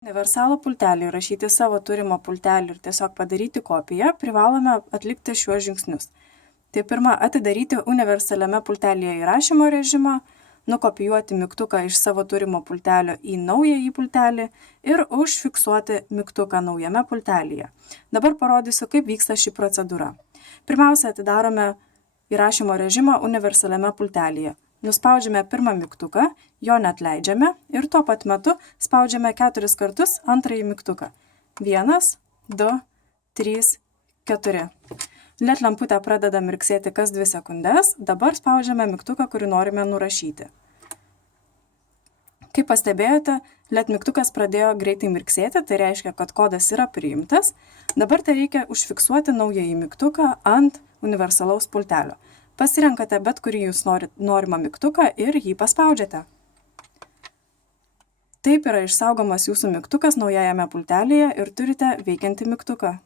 Universalų pultelį įrašyti savo turimą pultelį ir tiesiog padaryti kopiją, privalome atlikti šiuos žingsnius. Tai pirma, atidaryti universaliame pultelyje įrašymo režimą, nukopijuoti mygtuką iš savo turimo pultelio į naująjį pultelį ir užfiksuoti mygtuką naujame pultelyje. Dabar parodysiu, kaip vyksta ši procedūra. Pirmiausia, atidarome įrašymo režimą universaliame pultelyje. Nuspaudžiame pirmą mygtuką, jo neatleidžiame ir tuo pat metu spaudžiame 4 kartus antrąjį mygtuką. 1, 2, 3, 4. LED lemputė pradeda mirksėti kas 2 sekundes, dabar spaudžiame mygtuką, kurį norime nurašyti. Kaip pastebėjote, LED mygtukas pradėjo greitai mirksėti, tai reiškia, kad kodas yra priimtas. Dabar tai reikia užfiksuoti naująjį mygtuką ant universalaus pultelio. Pasirenkate bet kurį jūs norimą mygtuką ir jį paspaudžiate. Taip yra išsaugomas jūsų mygtukas naujajame pultelyje ir turite veikiantį mygtuką.